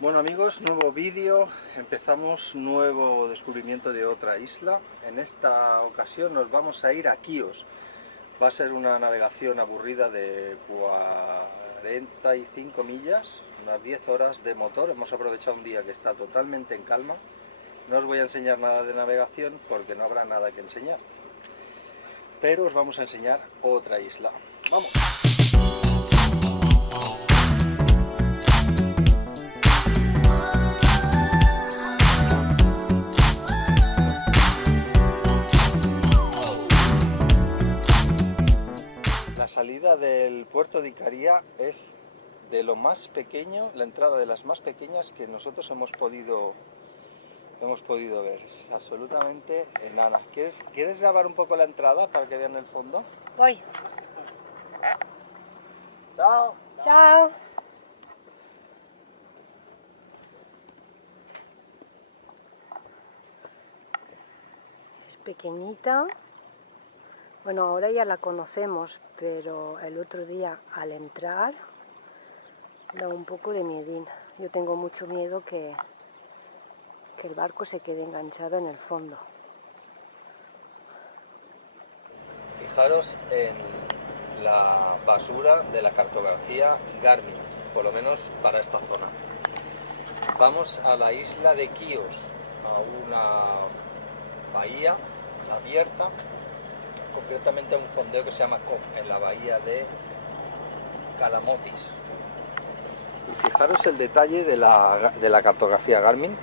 Bueno amigos, nuevo vídeo, empezamos nuevo descubrimiento de otra isla. En esta ocasión nos vamos a ir a Quíos. Va a ser una navegación aburrida de 45 millas, unas 10 horas de motor. Hemos aprovechado un día que está totalmente en calma. No os voy a enseñar nada de navegación porque no habrá nada que enseñar. Pero os vamos a enseñar otra isla. ¡Vamos! La salida del puerto de Icaria es de lo más pequeño, la entrada de las más pequeñas que nosotros hemos podido ver. Es absolutamente enana. ¿Quieres grabar un poco la entrada para que vean el fondo? Voy. ¡Chao! Chao. Es pequeñita. Bueno, ahora ya la conocemos, pero el otro día al entrar da un poco de miedín. Yo tengo mucho miedo que el barco se quede enganchado en el fondo. Fijaros en la basura de la cartografía Garmin, por lo menos para esta zona. Vamos a la isla de Quíos, a una bahía abierta, concretamente a un fondeo que se llama Cop, en la bahía de Calamotis. Y fijaros el detalle de la cartografía Garmin,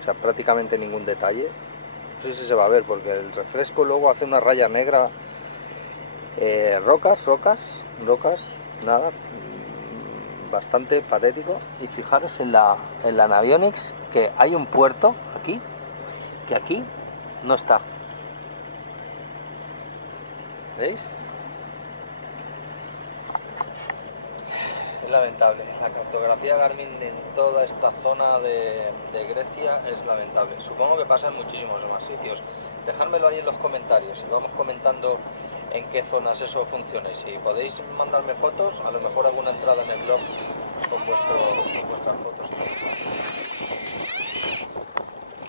o sea, prácticamente ningún detalle. No sé si se va a ver porque el refresco luego hace una raya negra. Rocas, nada, bastante patético. Y fijaros en la Navionics que hay un puerto aquí, que aquí no está. ¿Veis? Es lamentable, la cartografía Garmin en toda esta zona de Grecia es lamentable. Supongo que pasa en muchísimos más sitios. Dejádmelo ahí en los comentarios y vamos comentando en qué zonas eso funciona. Y si podéis mandarme fotos, a lo mejor alguna entrada en el blog con vuestras fotos.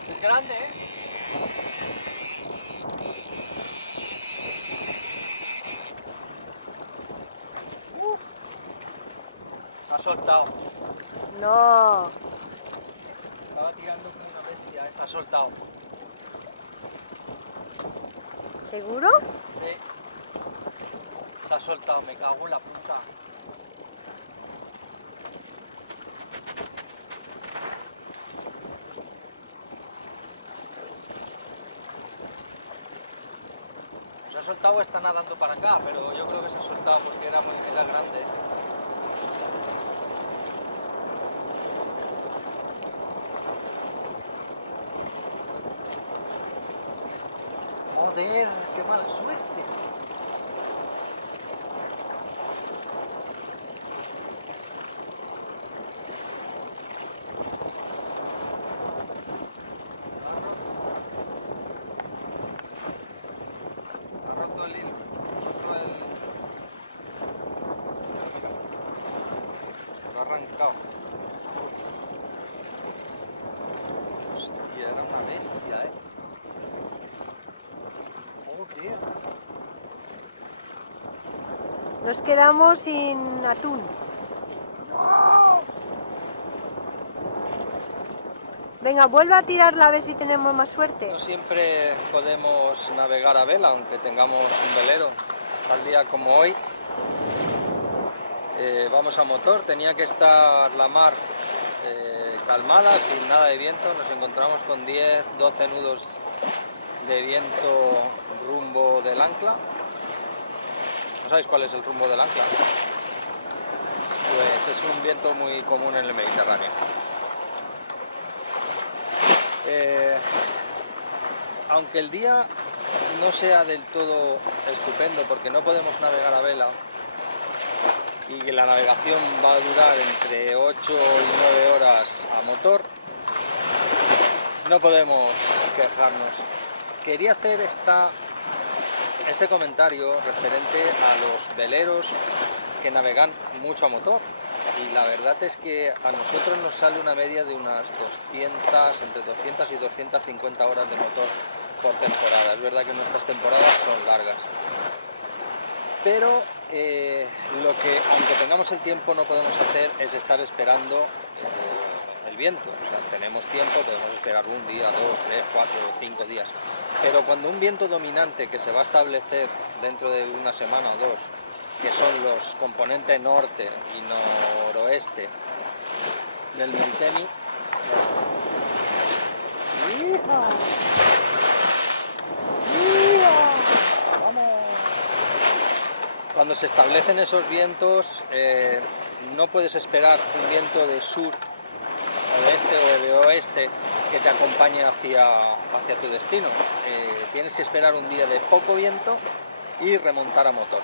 Es grande, ¿eh? Me ha soltado. No. Estaba tirando como una bestia, se ha soltado. ¿Seguro? Sí. Se ha soltado, me cago en la puta. Se ha soltado o está nadando para acá, pero yo creo que se ha soltado porque era grande. Joder, qué mala suerte. Ha roto el hilo. Lo ha arrancado. Hostia, era una bestia, Joder. Nos quedamos sin atún. Venga, vuelve a tirarla a ver si tenemos más suerte. No siempre podemos navegar a vela, aunque tengamos un velero. Tal día como hoy, vamos a motor. Tenía que estar la mar calmada, sin nada de viento. Nos encontramos con 10, 12 nudos de viento rumbo del ancla. ¿No sabéis cuál es el rumbo del ancla? Pues es un viento muy común en el Mediterráneo. Aunque el día no sea del todo estupendo porque no podemos navegar a vela y que la navegación va a durar entre 8 y 9 horas a motor, no podemos quejarnos. Quería hacer este comentario referente a los veleros que navegan mucho a motor. y la verdad es que a nosotros nos sale una media de unas 200, entre 200 y 250 horas de motor por temporada. Es verdad que nuestras temporadas son largas, pero lo que, aunque tengamos el tiempo, no podemos hacer es estar esperando el viento. O sea, tenemos tiempo, podemos esperar un día, 2, 3, 4, 5 días, pero cuando un viento dominante que se va a establecer dentro de una semana o dos, que son los componentes norte y noroeste del Meritemi, cuando se establecen esos vientos, no puedes esperar un viento de sur o de este o de oeste que te acompañe hacia tu destino. Tienes que esperar un día de poco viento y remontar a motor.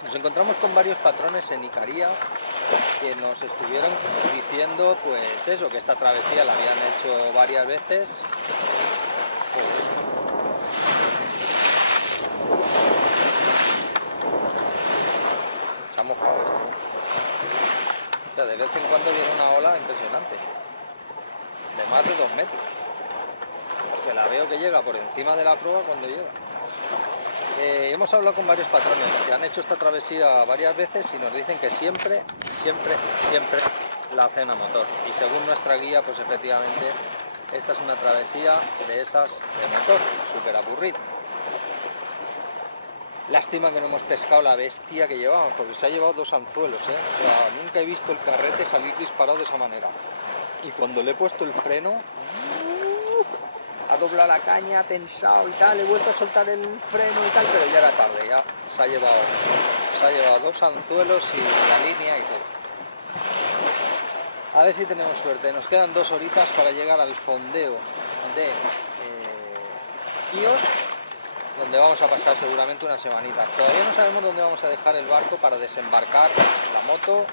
Nos encontramos con varios patrones en Icaria que nos estuvieron diciendo pues eso, que esta travesía la habían hecho varias veces. Se ha mojado esto. O sea, de vez en cuando viene una ola impresionante, de más de 2 metros, que la veo que llega por encima de la proa cuando llega. Hemos hablado con varios patrones que han hecho esta travesía varias veces y nos dicen que siempre la hacen a motor. Y según nuestra guía, pues efectivamente esta es una travesía de esas de motor, súper aburrida. Lástima que no hemos pescado la bestia que llevamos, porque se ha llevado 2 anzuelos, ¿eh? O sea, nunca he visto el carrete salir disparado de esa manera. Y cuando le he puesto el freno, ha doblado la caña, ha tensado y tal, he vuelto a soltar el freno y tal, pero ya era tarde, ya se ha llevado 2 anzuelos y la línea y todo. A ver si tenemos suerte, nos quedan 2 horitas para llegar al fondeo de Quíos, donde vamos a pasar seguramente una semanita. Todavía no sabemos dónde vamos a dejar el barco para desembarcar la moto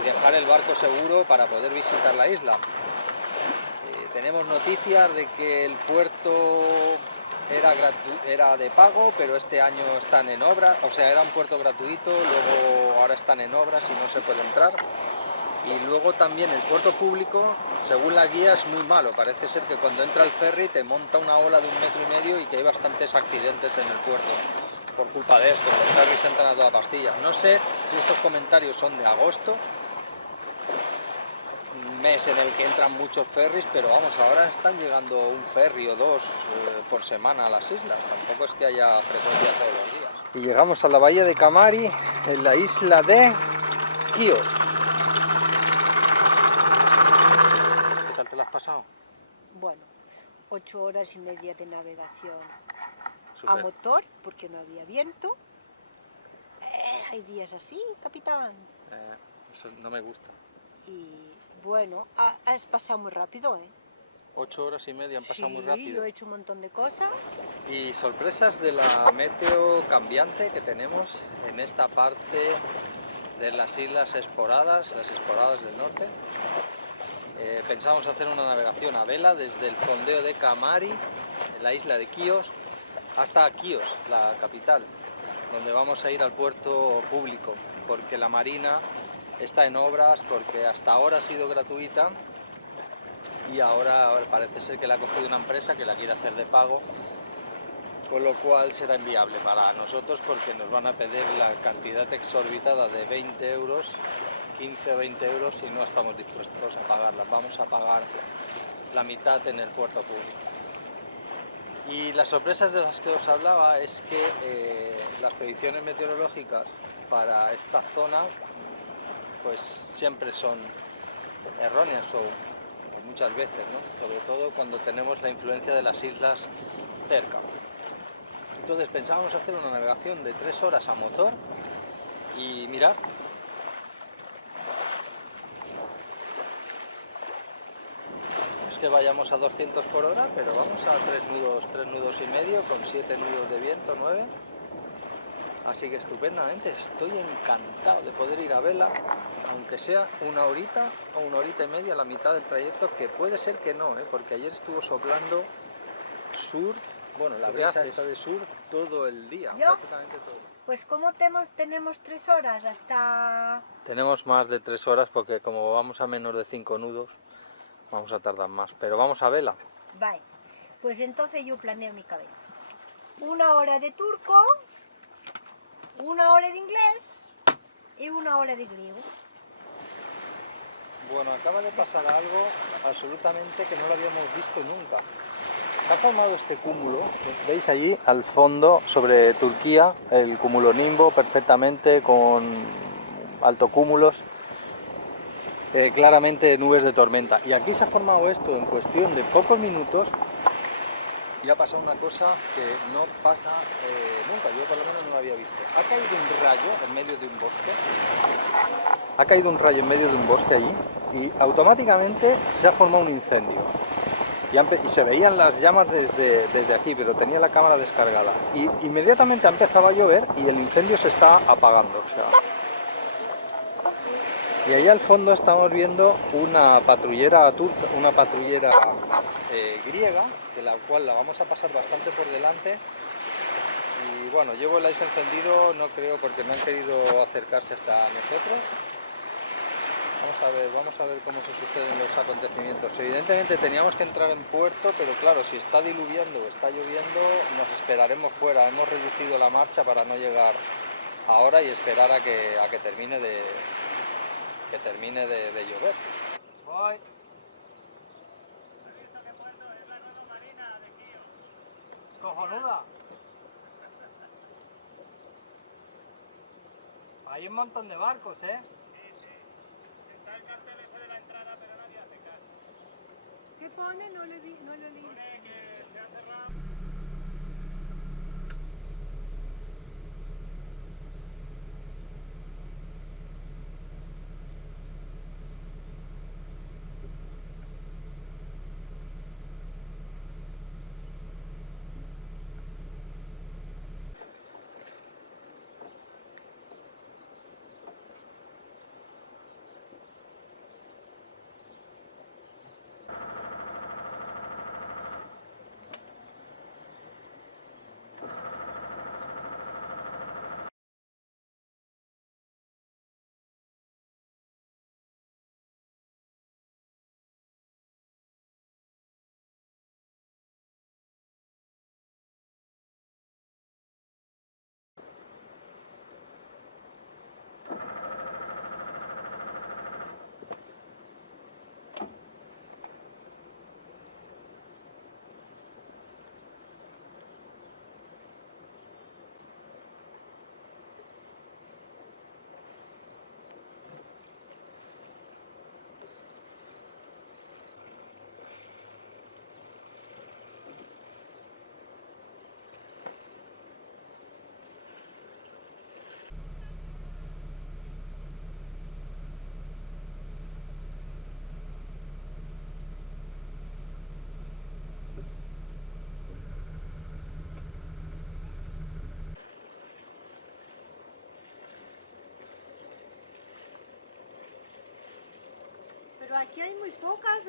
y dejar el barco seguro para poder visitar la isla. Tenemos noticias de que el puerto era de pago, pero este año están en obra, o sea, era un puerto gratuito, luego ahora están en obras y no se puede entrar. Y luego también el puerto público, según la guía, es muy malo. Parece ser que cuando entra el ferry te monta una ola de 1,5 metros y que hay bastantes accidentes en el puerto por culpa de esto. Los ferries entran a toda pastilla. No sé si estos comentarios son de agosto, un mes en el que entran muchos ferries, pero vamos, ahora están llegando un ferry o 2 por semana a las islas. Tampoco es que haya frecuencia todos los días. Y llegamos a la bahía de Camari, en la isla de Quíos. ¿Qué tal te la has pasado? Bueno, 8 horas y media de navegación Super. a motor, porque no había viento. Hay días así, capitán. Eso no me gusta. Y bueno, has pasado muy rápido, ¿eh? 8 horas y media han pasado muy Sí, rápido. yo he hecho un montón de cosas. Y sorpresas de la meteo cambiante que tenemos en esta parte de las Islas Esporadas, las Esporadas del Norte. Pensamos hacer una navegación a vela desde el fondeo de Camari, en la isla de Quíos, hasta Quíos, la capital, donde vamos a ir al puerto público, porque la Marina está en obras, porque hasta ahora ha sido gratuita y ahora parece ser que la ha cogido una empresa que la quiere hacer de pago, con lo cual será inviable para nosotros porque nos van a pedir la cantidad exorbitada de 20 euros, 15 o 20 euros y no estamos dispuestos a pagarla. Vamos a pagar la mitad en el puerto público. Y las sorpresas de las que os hablaba es que las predicciones meteorológicas para esta zona pues siempre son erróneas o muchas veces, ¿no? Sobre todo cuando tenemos la influencia de las islas cerca. Entonces pensábamos hacer una navegación de 3 horas a motor y mirad, no es que vayamos a 200 por hora, pero vamos a 3 nudos y medio con 7 nudos de viento, 9. Así que estupendamente, estoy encantado de poder ir a vela, aunque sea una horita o una horita y media, la mitad del trayecto, que puede ser que no, porque ayer estuvo soplando sur, bueno, la brisa está de sur todo el día, prácticamente todo. Pues como tenemos 3 horas hasta... Tenemos más de 3 horas porque como vamos a menos de 5 nudos, vamos a tardar más. Pero vamos a vela. Vale, pues entonces yo planeo mi cabeza. 1 hora de turco, 1 hora de inglés y 1 hora de griego. Bueno, acaba de pasar algo absolutamente que no lo habíamos visto nunca. Se ha formado este cúmulo, veis allí al fondo sobre Turquía, el cúmulo nimbo perfectamente con altocúmulos, claramente nubes de tormenta. Y aquí se ha formado esto en cuestión de pocos minutos y ha pasado una cosa que no pasa nunca, yo por lo menos no lo había visto. Ha caído un rayo en medio de un bosque, allí y automáticamente se ha formado un incendio. Y se veían las llamas desde aquí, pero tenía la cámara descargada. Y inmediatamente ha empezado a llover y el incendio se está apagando. O sea. Y ahí al fondo estamos viendo una patrullera turca, una patrullera griega, de la cual la vamos a pasar bastante por delante. Y bueno, llevo el ice encendido, no creo, porque no han querido acercarse hasta nosotros. Vamos a ver cómo se suceden los acontecimientos. Evidentemente teníamos que entrar en puerto, pero claro, si está diluviando o está lloviendo, nos esperaremos fuera. Hemos reducido la marcha para no llegar ahora y esperar a que termine de llover. Voy. ¿Has visto qué puerto? Es la nueva marina de Kio. Cojonuda. Hay un montón de barcos, ¿eh? Está el cartel ese de la entrada, pero nadie hace caso. ¿Qué pone? No lo leí. Pone que se ha cerrado. Pero aquí hay muy pocas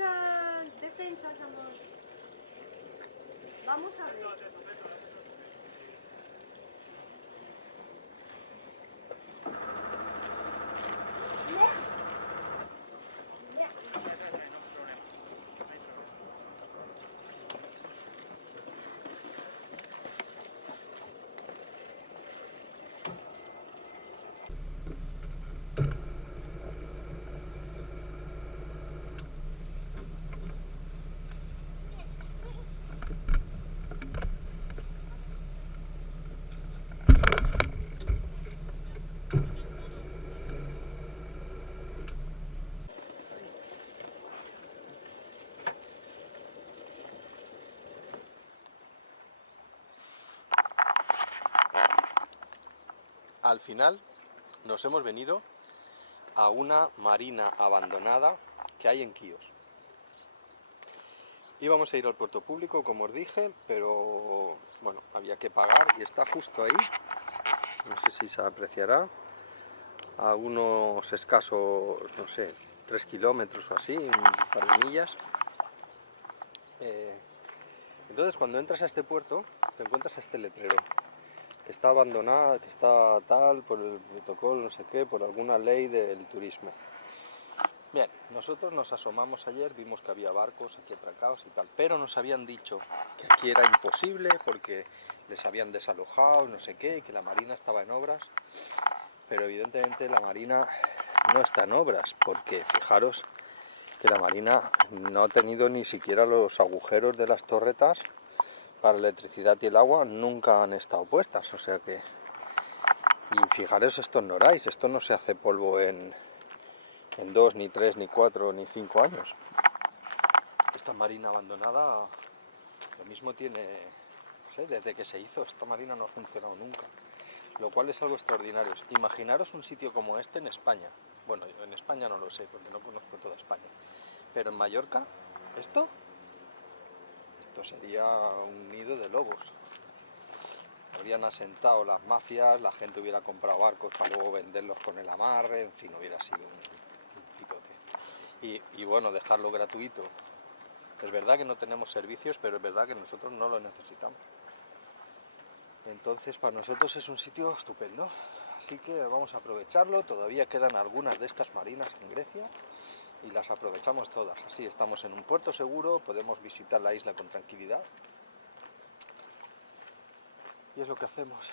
defensas, amor. Vamos a ver. Al final nos hemos venido a una marina abandonada que hay en Quíos. Íbamos a ir al puerto público, como os dije, pero bueno, había que pagar y está justo ahí, no sé si se apreciará, a unos escasos, no sé, 3 kilómetros o así, un par de millas. Entonces cuando entras a este puerto te encuentras este letrero que está abandonada, que está tal, por el protocolo, no sé qué, por alguna ley del turismo. Bien, nosotros nos asomamos ayer, vimos que había barcos aquí atracados y tal, pero nos habían dicho que aquí era imposible porque les habían desalojado, no sé qué, y que la marina estaba en obras, pero evidentemente la marina no está en obras, porque fijaros que la marina no ha tenido ni siquiera los agujeros de las torretas para la electricidad y el agua, nunca han estado puestas, o sea que... Y fijaros esto en Norais, esto no se hace polvo en 2, ni 3, ni 4, ni 5 años. Esta marina abandonada, lo mismo tiene, no sé, desde que se hizo, esta marina no ha funcionado nunca, lo cual es algo extraordinario. Imaginaros un sitio como este en España. Bueno, en España no lo sé, porque no conozco toda España, pero en Mallorca, esto sería un nido de lobos. Habrían asentado las mafias, la gente hubiera comprado barcos para luego venderlos con el amarre, en fin, hubiera sido un pitote. Y bueno, dejarlo gratuito. Es verdad que no tenemos servicios, pero es verdad que nosotros no lo necesitamos. Entonces para nosotros es un sitio estupendo. Así que vamos a aprovecharlo. Todavía quedan algunas de estas marinas en Grecia y las aprovechamos todas. Así estamos en un puerto seguro, podemos visitar la isla con tranquilidad. Y es lo que hacemos.